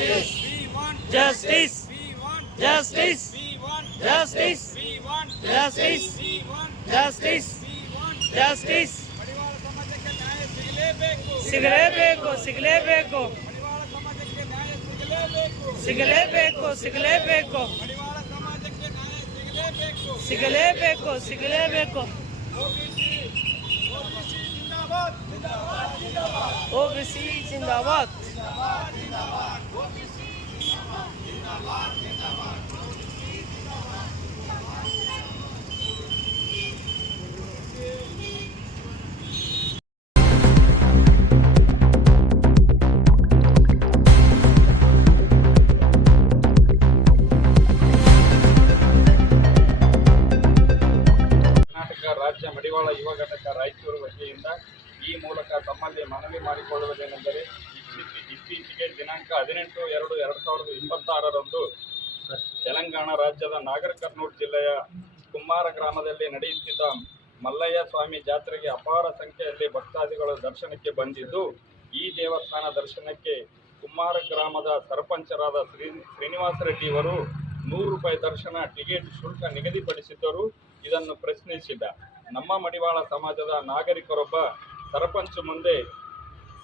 justice, justice, justice, justice, justice, justice, justice. ಸಿಗಲೇಬೇಕು ಸಿಗಲೇಬೇಕು ಸಿಗಲೇಬೇಕು ಸಿಗಲೇಬೇಕು ಸಿಗಲೇಬೇಕು ಸಿಗಲೇಬೇಕು ಓಬಿಸಿ ಜಿಂದಾಬಾದ್. ರಾಜ್ಯ ಮಡಿವಾಳ ಯುವ ಘಟಕ ರಾಯಚೂರು ವತಿಯಿಂದ ಈ ಮೂಲಕ ತಮ್ಮಲ್ಲಿ ಮನವಿ ಮಾಡಿಕೊಳ್ಳುವುದೇನೆಂದರೆ ಇತ್ತೀಚೆಗೆ ದಿನಾಂಕ 18/2/2026 ತೆಲಂಗಾಣ ರಾಜ್ಯದ ನಾಗರ್ ಕರ್ನೂಲ್ ಜಿಲ್ಲೆಯ ಕುಮ್ಮಾರ ಗ್ರಾಮದಲ್ಲಿ ನಡೆಯುತ್ತಿದ್ದ ಮಲ್ಲಯ್ಯ ಸ್ವಾಮಿ ಜಾತ್ರೆಗೆ ಅಪಾರ ಸಂಖ್ಯೆಯಲ್ಲಿ ಭಕ್ತಾದಿಗಳು ದರ್ಶನಕ್ಕೆ ಬಂದಿದ್ದು, ಈ ದೇವಸ್ಥಾನ ದರ್ಶನಕ್ಕೆ ಕುಮ್ಮಾರ ಗ್ರಾಮದ ಸರ್ಪಂಚರಾದ ಶ್ರೀನಿವಾಸ ರೆಡ್ಡಿ ಅವರು 100 ರೂಪಾಯಿ ದರ್ಶನ ಟಿಕೆಟ್ ಶುಲ್ಕ ನಿಗದಿಪಡಿಸಿದ್ದರು. ಇದನ್ನು ಪ್ರಶ್ನಿಸಿದ ನಮ್ಮ ಮಡಿವಾಳ ಸಮಾಜದ ನಾಗರಿಕರೊಬ್ಬ ಸರ್ಪಂಚ್ ಮುಂದೆ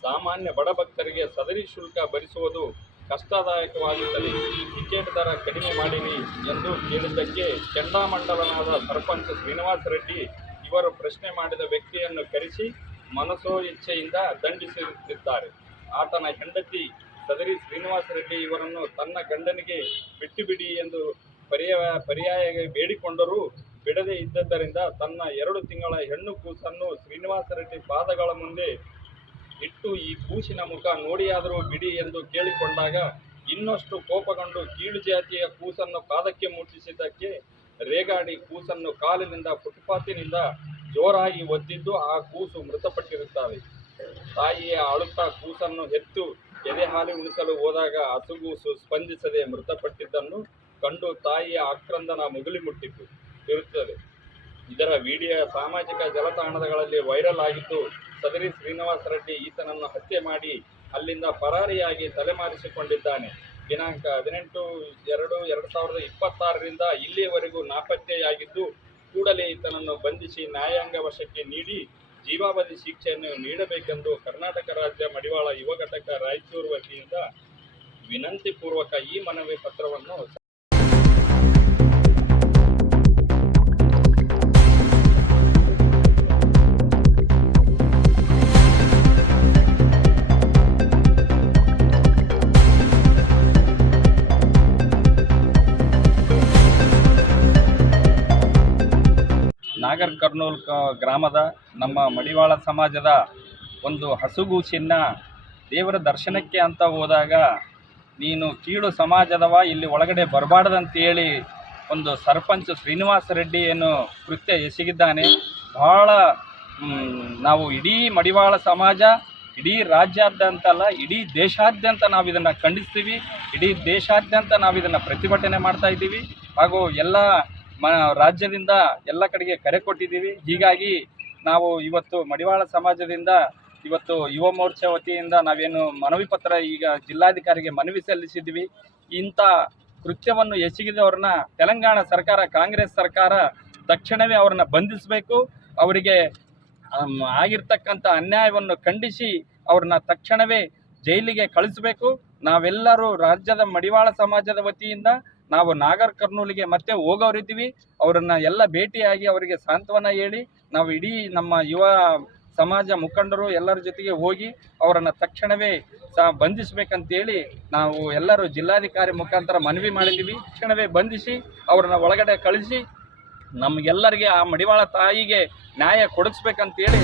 ಸಾಮಾನ್ಯ ಬಡಭಕ್ತರಿಗೆ ಸದರಿ ಶುಲ್ಕ ಭರಿಸುವುದು ಕಷ್ಟದಾಯಕವಾಗುತ್ತದೆ, ಟಿಕೆಟ್ ದರ ಕಡಿಮೆ ಮಾಡಿರಿ ಎಂದು ಕೇಳಿದ್ದಕ್ಕೆ ಕೆಂಡಾಮಂಡಲನಾದ ಸರ್ಪಂಚ್ ಶ್ರೀನಿವಾಸ ರೆಡ್ಡಿ ಇವರು ಪ್ರಶ್ನೆ ಮಾಡಿದ ವ್ಯಕ್ತಿಯನ್ನು ಕರೆಸಿ ಮನಸೋ ಇಚ್ಛೆಯಿಂದ ದಂಡಿಸುತ್ತಿದ್ದಾರೆ. ಆತನ ಹೆಂಡತಿ ಸದರಿ ಶ್ರೀನಿವಾಸ ರೆಡ್ಡಿ ಇವರನ್ನು ತನ್ನ ಗಂಡನಿಗೆ ಬಿಟ್ಟು ಬಿಡಿ ಎಂದು ಪರ್ಯಾಯ ಬೇಡಿಕೊಂಡರೂ ಬಿಡದೇ ಇದ್ದದ್ದರಿಂದ ತನ್ನ 2 ತಿಂಗಳ ಹೆಣ್ಣು ಕೂಸನ್ನು ಶ್ರೀನಿವಾಸ ರೆಡ್ಡಿ ಪಾದಗಳ ಮುಂದೆ ಇಟ್ಟು ಈ ಕೂಸಿನ ಮುಖ ನೋಡಿಯಾದರೂ ಬಿಡಿ ಎಂದು ಕೇಳಿಕೊಂಡಾಗ ಇನ್ನಷ್ಟು ಕೋಪಗೊಂಡು ಕೀಳು ಜಾತಿಯ ಕೂಸನ್ನು ಪಾದಕ್ಕೆ ಮುಟ್ಟಿಸಿದ್ದಕ್ಕೆ ರೇಗಾಡಿ ಕೂಸನ್ನು ಕಾಲಿನಿಂದ ಫುಟ್ಪಾತಿನಿಂದ ಜೋರಾಗಿ ಒದ್ದಿದ್ದು ಆ ಕೂಸು ಮೃತಪಟ್ಟಿರುತ್ತದೆ. ತಾಯಿಯ ಅಳುತ್ತಾ ಕೂಸನ್ನು ಹೆತ್ತು ಎದೆ ಹಾಲು ಉಣಿಸಲು ಹೋದಾಗ ಹಸುಗೂಸು ಸ್ಪಂದಿಸದೆ ಮೃತಪಟ್ಟಿದ್ದನ್ನು ಕಂಡು ತಾಯಿಯ ಆಕ್ರಂದನ ಮುಗಿಲು ಮುಟ್ಟಿರುತ್ತದೆ. ಇದರ ವಿಡಿಯೋ ಸಾಮಾಜಿಕ ಜಾಲತಾಣಗಳಲ್ಲಿ ವೈರಲ್ ಆಗಿದ್ದು, ಸದರಿ ಶ್ರೀನಿವಾಸ ರೆಡ್ಡಿ ಈತನನ್ನು ಹತ್ಯೆ ಮಾಡಿ ಅಲ್ಲಿಂದ ಪರಾರಿಯಾಗಿ ತಲೆಮಾರಿಸಿಕೊಂಡಿದ್ದಾನೆ. ದಿನಾಂಕ 18/2/2026 ಇಲ್ಲಿಯವರೆಗೂ ನಾಪತ್ತೆಯಾಗಿದ್ದು, ಕೂಡಲೇ ಈತನನ್ನು ಬಂಧಿಸಿ ನ್ಯಾಯಾಂಗ ವಶಕ್ಕೆ ನೀಡಿ ಜೀವಾವಧಿ ಶಿಕ್ಷೆಯನ್ನು ನೀಡಬೇಕೆಂದು ಕರ್ನಾಟಕ ರಾಜ್ಯ ಮಡಿವಾಳ ಯುವ ಘಟಕ ರಾಯಚೂರು ವತಿಯಿಂದ ವಿನಂತಿ ಪೂರ್ವಕ ಈ ಮನವಿ ಪತ್ರವನ್ನು ನಾಗರ್ ಕರ್ನೂಲ್ ಗ್ರಾಮದ ನಮ್ಮ ಮಡಿವಾಳ ಸಮಾಜದ ಒಂದು ಹಸುಗೂಸಿನ ದೇವರ ದರ್ಶನಕ್ಕೆ ಅಂತ ಹೋದಾಗ ನೀನು ಕೀಳು ಸಮಾಜದವ, ಇಲ್ಲಿ ಒಳಗಡೆ ಬರಬಾರ್ದಂತೇಳಿ ಒಂದು ಸರ್ಪಂಚ್ ಶ್ರೀನಿವಾಸ ರೆಡ್ಡಿ ಏನು ಕೃತ್ಯ ಎಸಗಿದ್ದಾನೆ. ಬಹಳ ನಾವು ಇಡೀ ಮಡಿವಾಳ ಸಮಾಜ ಇಡೀ ರಾಜ್ಯಾದ್ಯಂತಲ್ಲ, ಇಡೀ ದೇಶಾದ್ಯಂತ ನಾವು ಇದನ್ನು ಖಂಡಿಸ್ತೀವಿ. ಇಡೀ ದೇಶಾದ್ಯಂತ ನಾವು ಇದನ್ನು ಪ್ರತಿಭಟನೆ ಮಾಡ್ತಾ ಇದ್ದೀವಿ ಹಾಗೂ ಎಲ್ಲ ರಾಜ್ಯದಿಂದ ಎಲ್ಲ ಕಡೆಗೆ ಕರೆ ಕೊಟ್ಟಿದ್ದೀವಿ. ಹೀಗಾಗಿ ನಾವು ಇವತ್ತು ಮಡಿವಾಳ ಸಮಾಜದಿಂದ ಇವತ್ತು ಯುವ ಮೋರ್ಚಾ ವತಿಯಿಂದ ನಾವೇನು ಮನವಿ ಪತ್ರ ಈಗ ಜಿಲ್ಲಾಧಿಕಾರಿಗೆ ಮನವಿ ಸಲ್ಲಿಸಿದ್ವಿ. ಇಂಥ ಕೃತ್ಯವನ್ನು ಎಸಗಿದವ್ರನ್ನ ತೆಲಂಗಾಣ ಸರ್ಕಾರ, ಕಾಂಗ್ರೆಸ್ ಸರ್ಕಾರ ತಕ್ಷಣವೇ ಅವ್ರನ್ನ ಬಂಧಿಸಬೇಕು. ಅವರಿಗೆ ಆಗಿರ್ತಕ್ಕಂಥ ಅನ್ಯಾಯವನ್ನು ಖಂಡಿಸಿ ಅವ್ರನ್ನ ತಕ್ಷಣವೇ ಜೈಲಿಗೆ ಕಳಿಸಬೇಕು. ನಾವೆಲ್ಲರೂ ರಾಜ್ಯದ ಮಡಿವಾಳ ಸಮಾಜದ ವತಿಯಿಂದ ನಾವು ನಾಗರ್ ಕರ್ನೂಲಿಗೆ ಮತ್ತೆ ಹೋಗೋರಿದ್ದೀವಿ. ಅವರನ್ನು ಎಲ್ಲ ಭೇಟಿಯಾಗಿ ಅವರಿಗೆ ಸಾಂತ್ವನ ಹೇಳಿ ನಾವು ಇಡೀ ನಮ್ಮ ಯುವ ಸಮಾಜ ಮುಖಂಡರು ಎಲ್ಲರ ಜೊತೆಗೆ ಹೋಗಿ ಅವರನ್ನು ತಕ್ಷಣವೇ ಬಂಧಿಸಬೇಕಂತೇಳಿ ನಾವು ಎಲ್ಲರೂ ಜಿಲ್ಲಾಧಿಕಾರಿ ಮುಖಾಂತರ ಮನವಿ ಮಾಡಿದ್ದೀವಿ. ತಕ್ಷಣವೇ ಬಂಧಿಸಿ ಅವರನ್ನು ಒಳಗಡೆ ಕಳಿಸಿ ನಮಗೆಲ್ಲರಿಗೆ ಆ ಮಡಿವಾಳ ತಾಯಿಗೆ ನ್ಯಾಯ ಕೊಡಿಸ್ಬೇಕಂತೇಳಿ